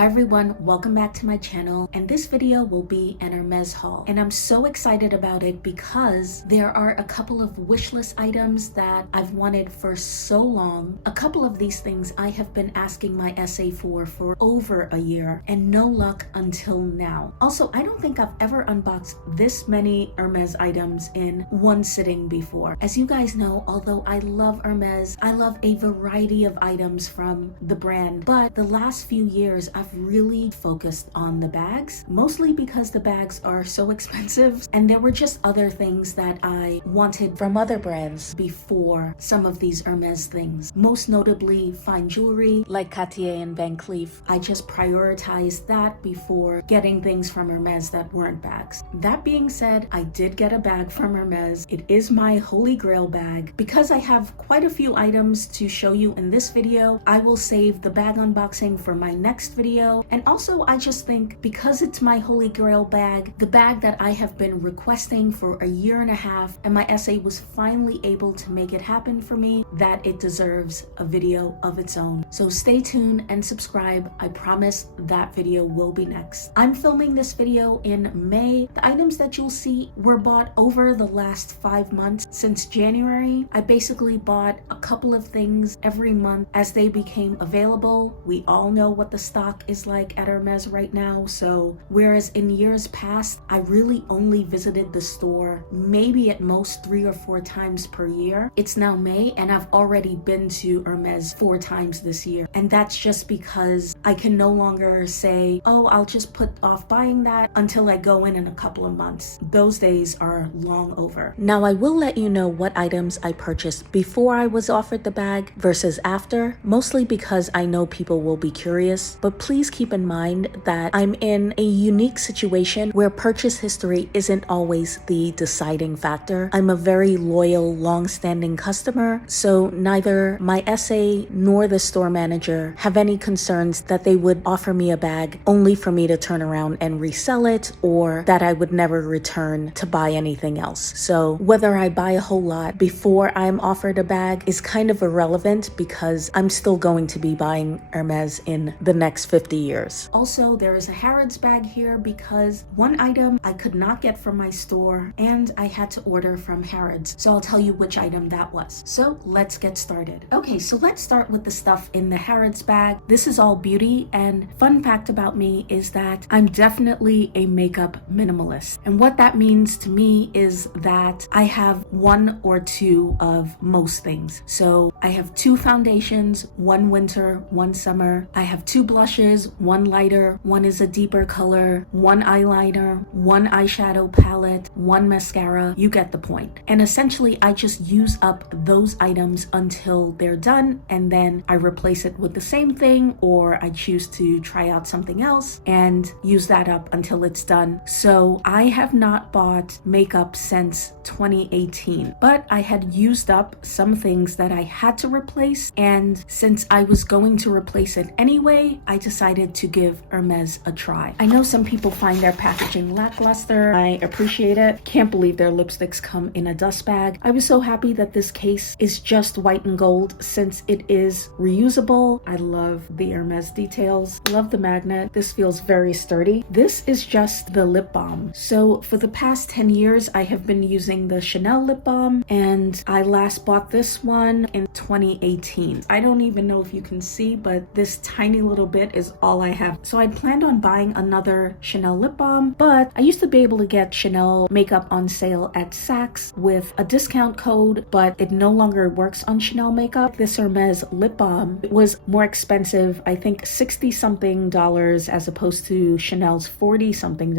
Hi everyone, welcome back to my channel, and this video will be an Hermes haul. And I'm so excited about it because there are a couple of wish list items that I've wanted for so long. A couple of these things I have been asking my SA for over a year and no luck until now. Also, I don't think I've ever unboxed this many Hermes items in one sitting before. As you guys know, although I love Hermes, I love a variety of items from the brand, but the last few years I've really focused on the bags, mostly because the bags are so expensive, and there were just other things that I wanted from other brands before some of these Hermes things, most notably fine jewelry like Cartier and Van Cleef. I just prioritized that before getting things from Hermes that weren't bags. That being said, I did get a bag from Hermes. It is my holy grail bag. Because I have quite a few items to show you in this video, I will save the bag unboxing for my next video. And also, I just think because it's my holy grail bag, the bag that I have been requesting for a year and a half, and my SA was finally able to make it happen for me, that it deserves a video of its own. So stay tuned and subscribe. I promise that video will be next. I'm filming this video in May. The items that you'll see were bought over the last 5 months. Since January, I basically bought a couple of things every month as they became available. We all know what the stock is like at Hermes right now, so whereas in years past I really only visited the store maybe at most 3 or 4 times per year, it's now May and I've already been to Hermes 4 times this year. And that's just because I can no longer say, oh, I'll just put off buying that until I go in a couple of months. Those days are long over. Now I will let you know what items I purchased before I was offered the bag versus after, mostly because I know people will be curious, but please keep in mind that I'm in a unique situation where purchase history isn't always the deciding factor. I'm a very loyal, long-standing customer, so neither my SA nor the store manager have any concerns that they would offer me a bag only for me to turn around and resell it, or that I would never return to buy anything else. So whether I buy a whole lot before I'm offered a bag is kind of irrelevant because I'm still going to be buying Hermes in the next 50 years. Also, there is a Harrods bag here because one item I could not get from my store and I had to order from Harrods. So I'll tell you which item that was. So let's get started. Okay, so let's start with the stuff in the Harrods bag. This is all beauty, and fun fact about me is that I'm definitely a makeup minimalist. And what that means to me is that I have 1 or 2 of most things. So I have 2 foundations, 1 winter, 1 summer. I have 2 blushes, 1 lighter, 1 is a deeper color, 1 eyeliner, 1 eyeshadow palette, 1 mascara. You get the point. And essentially, I just use up those items until they're done, and then I replace it with the same thing, or I choose to try out something else and use that up until it's done. So I have not bought makeup since 2018, but I had used up some things that I had to replace, and since I was going to replace it anyway, I decided to give Hermes a try. I know some people find their packaging lackluster. I appreciate it. Can't believe their lipsticks come in a dust bag. I was so happy that this case is just white and gold since it is reusable. I love the Hermes details. Love the magnet. This feels very sturdy. This is just the lip balm. So for the past 10 years, I have been using the Chanel lip balm, and I last bought this one in 2018. I don't even know if you can see, but this tiny little bit is all I have. So I planned on buying another Chanel lip balm, but I used to be able to get Chanel makeup on sale at Saks with a discount code, but it no longer works on Chanel makeup. This Hermes lip balm was more expensive, I think $60 something as opposed to Chanel's $40 something,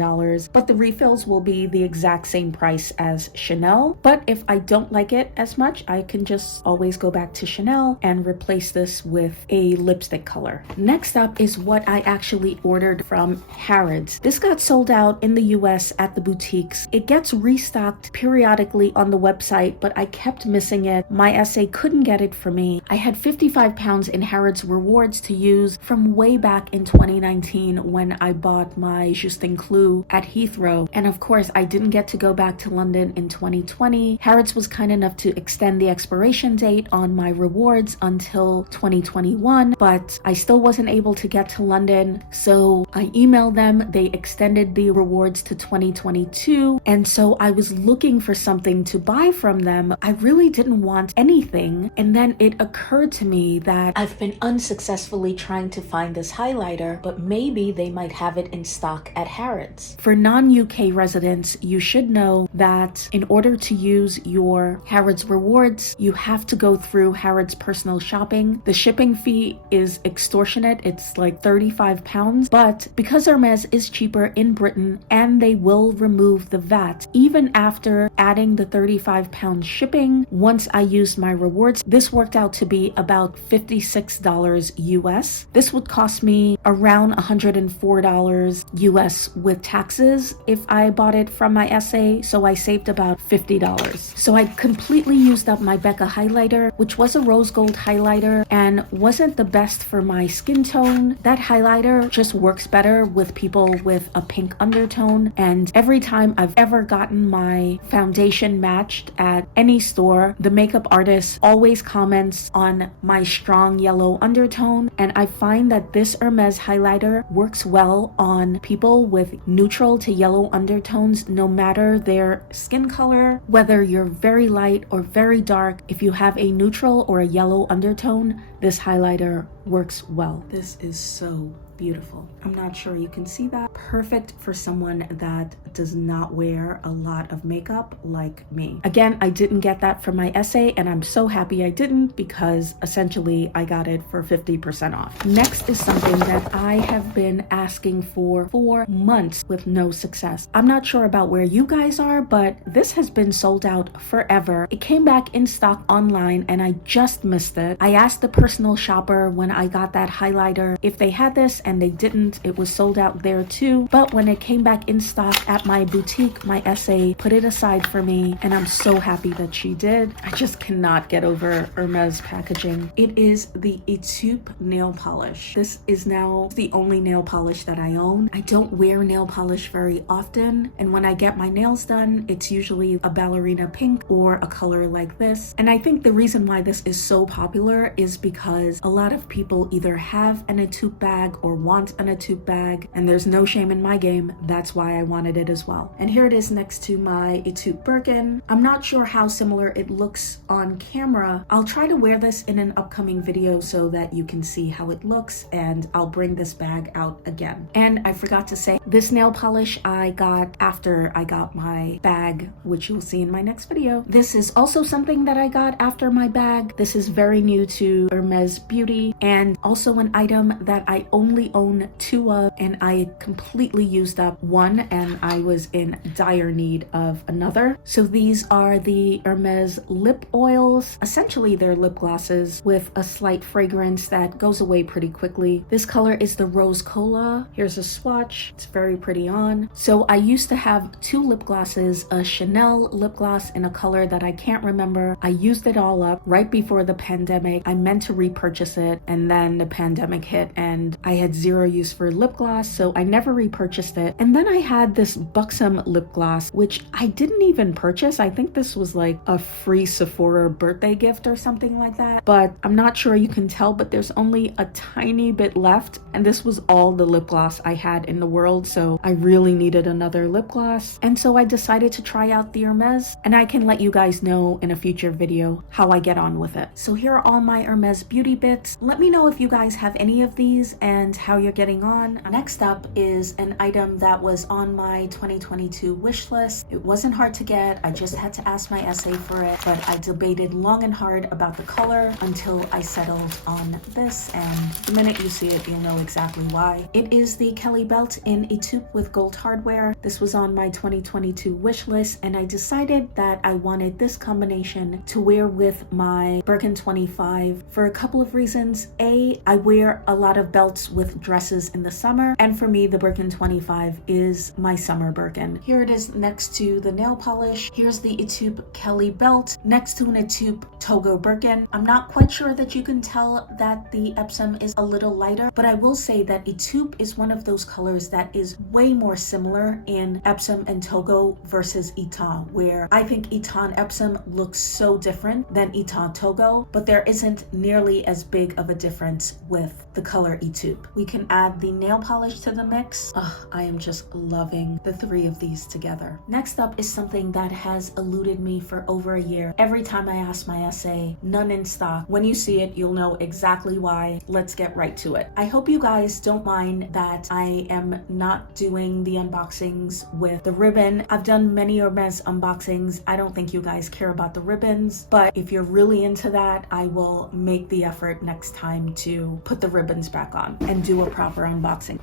but the refills will be the exact same price as Chanel. But if I don't like it as much, I can just always go back to Chanel and replace this with a lipstick color. Next up is what I actually ordered from Harrods. This got sold out in the US at the boutiques. It gets restocked periodically on the website, but I kept missing it. My SA couldn't get it for me. I had 55 pounds in Harrods rewards to use from from way back in 2019 when I bought my Justin Clou at Heathrow. And of course, I didn't get to go back to London in 2020. Harrods was kind enough to extend the expiration date on my rewards until 2021, but I still wasn't able to get to London. So I emailed them. They extended the rewards to 2022. And so I was looking for something to buy from them. I really didn't want anything. And then it occurred to me that I've been unsuccessfully trying to find this highlighter, but maybe they might have it in stock at Harrods. For non-UK residents, you should know that in order to use your Harrods rewards, you have to go through Harrods personal shopping. The shipping fee is extortionate. It's like £35, but because Hermes is cheaper in Britain and they will remove the VAT, even after adding the £35 shipping, once I used my rewards, this worked out to be about $56 US. This would cost me around $104 US with taxes if I bought it from my SA, so I saved about $50. So I completely used up my Becca highlighter, which was a rose gold highlighter and wasn't the best for my skin tone. That highlighter just works better with people with a pink undertone, and every time I've ever gotten my foundation matched at any store, the makeup artist always comments on my strong yellow undertone, and I find that this Hermes highlighter works well on people with neutral to yellow undertones, no matter their skin color, whether you're very light or very dark. If you have a neutral or a yellow undertone, this highlighter works well. This is so beautiful. I'm not sure you can see that. Perfect for someone that does not wear a lot of makeup like me. Again, I didn't get that from my essay, and I'm so happy I didn't, because essentially I got it for 50% off. Next is something that I have been asking for months with no success. I'm not sure about where you guys are, but this has been sold out forever. It came back in stock online and I just missed it. I asked the personal shopper when I got that highlighter if they had this, and they didn't. It was sold out there too. But when it came back in stock at my boutique, my essay put it aside for me, and I'm so happy that she did. I just cannot get over Hermes packaging. It is the Chypre nail polish. This is now the only nail polish that I own. I don't wear nail polish very often, and when I get my nails done, it's usually a ballerina pink or a color like this. And I think the reason why this is so popular is because a lot of people either have an Chypre bag or want an Chypre bag, and there's no shame in my game. That's why I wanted it as well. And here it is next to my Chypre Birkin. I'm not sure how similar it looks on camera. I'll try to wear this in an upcoming video so that you can see how it looks, and I'll bring this bag out again. And I forgot to say, this nail polish I got after I got my bag, which you'll see in my next video. This is also something that I got after my bag. This is very new to Hermes Beauty, and also an item that I only own 2 of, and I completely used up one, and I was in dire need of another. So these are the Hermes lip oils. Essentially, they're lip glosses with a slight fragrance that goes away pretty quickly. This color is the Rose Cola. Here's a swatch. It's very pretty on. So I used to have 2 lip glosses, a Chanel lip gloss in a color that I can't remember. I used it all up right before the pandemic. I meant to repurchase it, and then the pandemic hit and I had zero use for lip gloss, so I never repurchased it. And then I had this Buxom lip gloss, which I didn't even purchase. I think this was like a free Sephora birthday gift or something like that, but I'm not sure you can tell, but there's only a tiny bit left, and this was all the lip gloss I had in the world, so I really needed another lip gloss. And so I decided to try out the Hermes, and I can let you guys know in a future video how I get on with it. So here are all my Hermes beauty bits. Let me know if you guys have any of these and how you're getting on. Next up is an item that was on my 2022 wish list. It wasn't hard to get. I just had to ask my essay for it, but I debated long and hard about the color until I settled on this, and the minute you see it, you'll know exactly why. It is the Kelly belt in Chypre with gold hardware. This was on my 2022 wish list, and I decided that I wanted this combination to wear with my Birkin 25 for a couple of reasons. A, I wear a lot of belts with with dresses in the summer. And for me, the Birkin 25 is my summer Birkin. Here it is next to the nail polish. Here's the Etude Kelly belt next to an Etude Togo Birkin. I'm not quite sure that you can tell that the Epsom is a little lighter, but I will say that Etude is one of those colors that is way more similar in Epsom and Togo versus Eton, where I think Eton Epsom looks so different than Eton Togo, but there isn't nearly as big of a difference with the color Etude. We can add the nail polish to the mix. I am just loving the three of these together. Next up is something that has eluded me for over a year. Every time I ask my SA, none in stock. When you see it, you'll know exactly why. Let's get right to it. I hope you guys don't mind that I am not doing the unboxings with the ribbon. I've done many Hermes unboxings. I don't think you guys care about the ribbons, but if you're really into that, I will make the effort next time to put the ribbons back on and do a proper unboxing.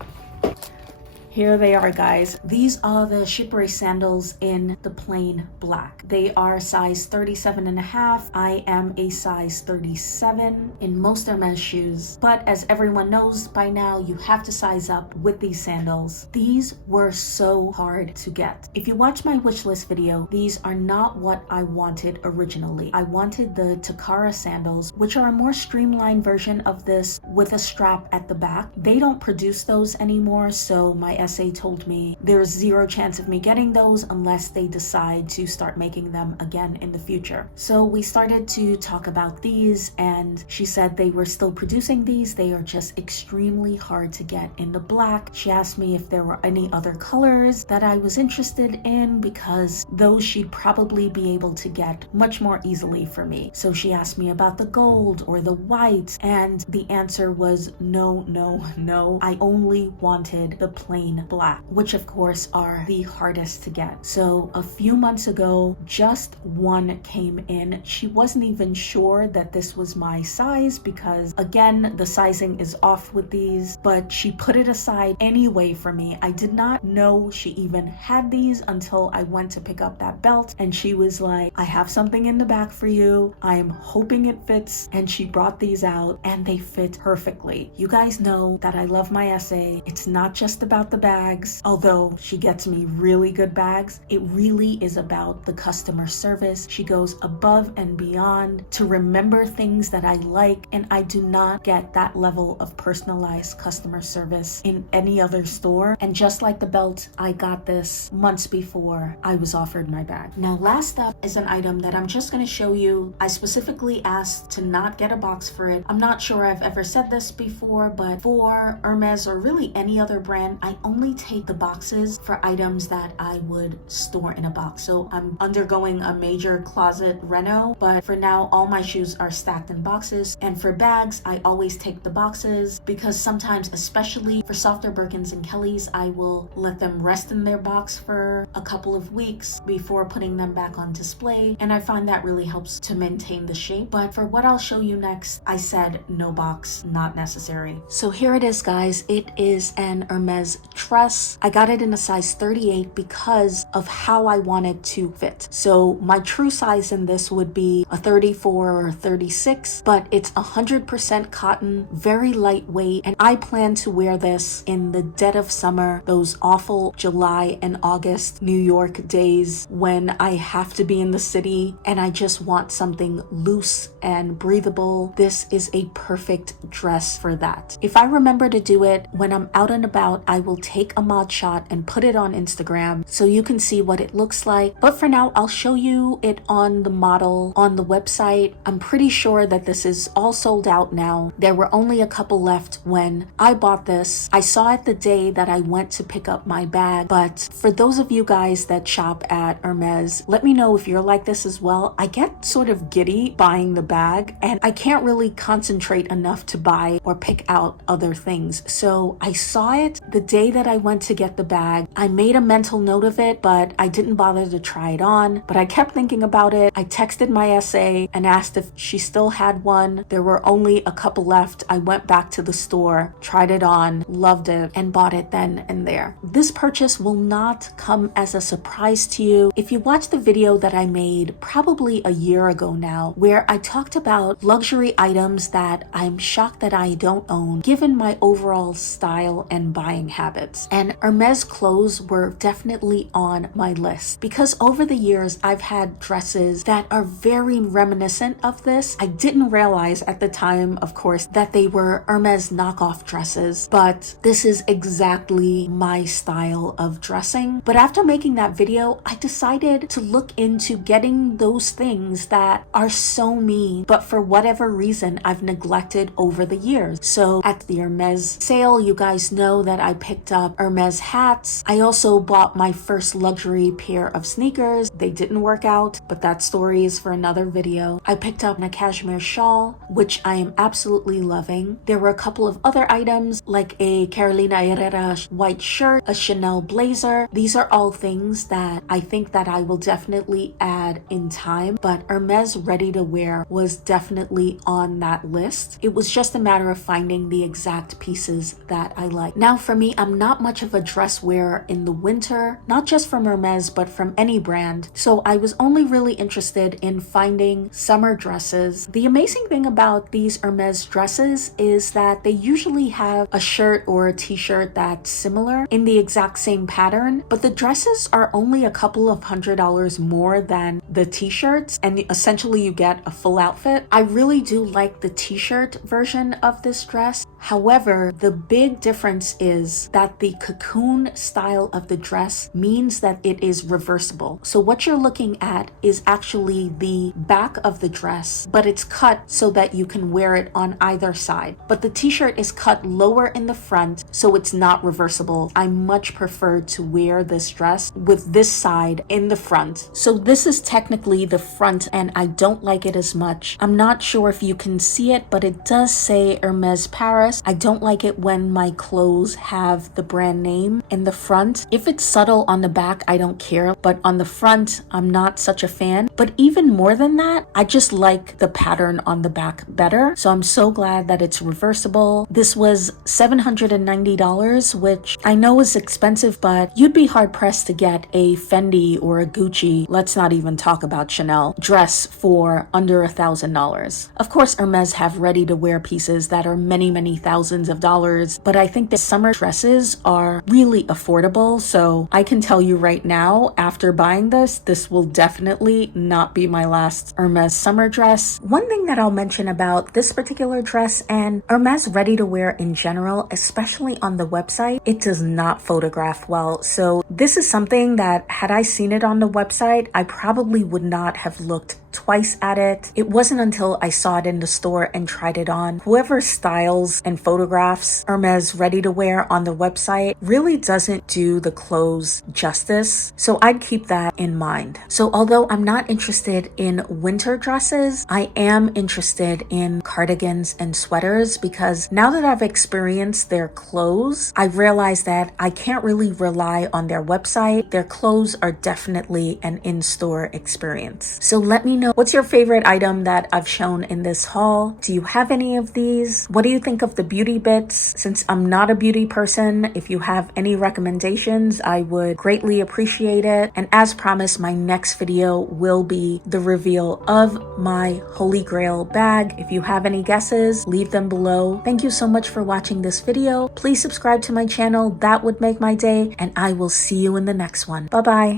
Here they are, guys. These are the Chypre sandals in the plain black. They are size 37.5. I am a size 37 in most Hermes shoes, but as everyone knows by now, you have to size up with these sandals. These were so hard to get. If you watch my wish list video, these are not what I wanted originally. I wanted the Takara sandals, which are a more streamlined version of this with a strap at the back. They don't produce those anymore, so my SA told me there's zero chance of me getting those unless they decide to start making them again in the future. So we started to talk about these, and she said they were still producing these. They are just extremely hard to get in the black. She asked me if there were any other colors that I was interested in, because those she'd probably be able to get much more easily for me. So she asked me about the gold or the white, and the answer was no, no, no. I only wanted the plain black, which of course are the hardest to get. So a few months ago, just one came in. She wasn't even sure that this was my size because, again, the sizing is off with these, but she put it aside anyway for me. I did not know she even had these until I went to pick up that belt, and she was like, I have something in the back for you. I'm hoping it fits. And she brought these out and they fit perfectly. You guys know that I love my SA. It's not just about the bags, although she gets me really good bags. It really is about the customer service. She goes above and beyond to remember things that I like, and I do not get that level of personalized customer service in any other store. And just like the belt, I got this months before I was offered my bag. Now, last up is an item that I'm just going to show you. I specifically asked to not get a box for it. I'm not sure I've ever said this before, but for Hermes or really any other brand, I only take the boxes for items that I would store in a box. So I'm undergoing a major closet reno, but for now, all my shoes are stacked in boxes. And for bags, I always take the boxes because sometimes, especially for softer Birkins and Kellys, I will let them rest in their box for a couple of weeks before putting them back on display. And I find that really helps to maintain the shape. But for what I'll show you next, I said no box, not necessary. So here it is, guys. It is an Hermes dress. I got it in a size 38 because of how I wanted to fit. So my true size in this would be a 34 or 36, but it's 100% cotton, very lightweight, and I plan to wear this in the dead of summer, those awful July and August New York days when I have to be in the city and I just want something loose and breathable. This is a perfect dress for that. If I remember to do it when I'm out and about, I will take a mod shot and put it on Instagram so you can see what it looks like. But for now, I'll show you it on the model on the website. I'm pretty sure that this is all sold out now. There were only a couple left when I bought this. I saw it the day that I went to pick up my bag. But for those of you guys that shop at Hermes, let me know if you're like this as well. I get sort of giddy buying the bag and I can't really concentrate enough to buy or pick out other things. So I saw it the day that that I went to get the bag, I made a mental note of it, but I didn't bother to try it on. But I kept thinking about it. I texted my SA and asked if she still had one. There were only a couple left. I went back to the store, tried it on, loved it, and bought it then and there. This purchase will not come as a surprise to you. If you watch the video that I made probably a year ago now, where I talked about luxury items that I'm shocked that I don't own, given my overall style and buying habits. And Hermes clothes were definitely on my list because over the years I've had dresses that are very reminiscent of this. I didn't realize at the time, of course, that they were Hermes knockoff dresses, but this is exactly my style of dressing. But after making that video, I decided to look into getting those things that are so me, but for whatever reason I've neglected over the years. So at the Hermes sale, you guys know that I picked up Hermes hats. I also bought my first luxury pair of sneakers. They didn't work out, but that story is for another video. I picked up a cashmere shawl, which I am absolutely loving. There were a couple of other items like a Carolina Herrera white shirt, a Chanel blazer. These are all things that I think that I will definitely add in time, but Hermes ready to wear was definitely on that list. It was just a matter of finding the exact pieces that I like. Now for me, I'm not much of a dress wearer in the winter, not just from Hermes, but from any brand. So I was only really interested in finding summer dresses. The amazing thing about these Hermes dresses is that they usually have a shirt or a t-shirt that's similar in the exact same pattern, but the dresses are only a couple of $100s more than the t-shirts, and essentially you get a full outfit. I really do like the t-shirt version of this dress. However, the big difference is that the cocoon style of the dress means that it is reversible. So what you're looking at is actually the back of the dress, but it's cut so that you can wear it on either side. But the t-shirt is cut lower in the front, so it's not reversible. I much prefer to wear this dress with this side in the front. So this is technically the front, and I don't like it as much. I'm not sure if you can see it, but it does say Hermes Paris. I don't like it when my clothes have the brand name in the front. If it's subtle on the back, I don't care, but on the front, I'm not such a fan. But even more than that, I just like the pattern on the back better. So I'm so glad that it's reversible. This was $790, which I know is expensive, but you'd be hard pressed to get a Fendi or a Gucci, let's not even talk about Chanel, dress for under $1,000. Of course, Hermes have ready to wear pieces that are many thousands of dollars, but I think the summer dresses are really affordable. So I can tell you right now, after buying this will definitely not be my last Hermes summer dress. One thing that I'll mention about this particular dress and Hermes ready to wear in general, especially on the website, it does not photograph well. So this is something that had I seen it on the website, I probably would not have looked twice at it. It wasn't until I saw it in the store and tried it on. Whoever styles and photographs Hermes ready to wear on the website really doesn't do the clothes justice. So I'd keep that in mind. So although I'm not interested in winter dresses, I am interested in cardigans and sweaters because now that I've experienced their clothes, I realized that I can't really rely on their website. Their clothes are definitely an in-store experience. So let me know, what's your favorite item that I've shown in this haul? Do you have any of these? What do you think of the beauty bits? Since I'm not a beauty person, if you have any recommendations, I would greatly appreciate it. And as promised, my next video will be the reveal of my Holy Grail bag. If you have any guesses, leave them below. Thank you so much for watching this video. Please subscribe to my channel. That would make my day, and I will see you in the next one. Bye-bye.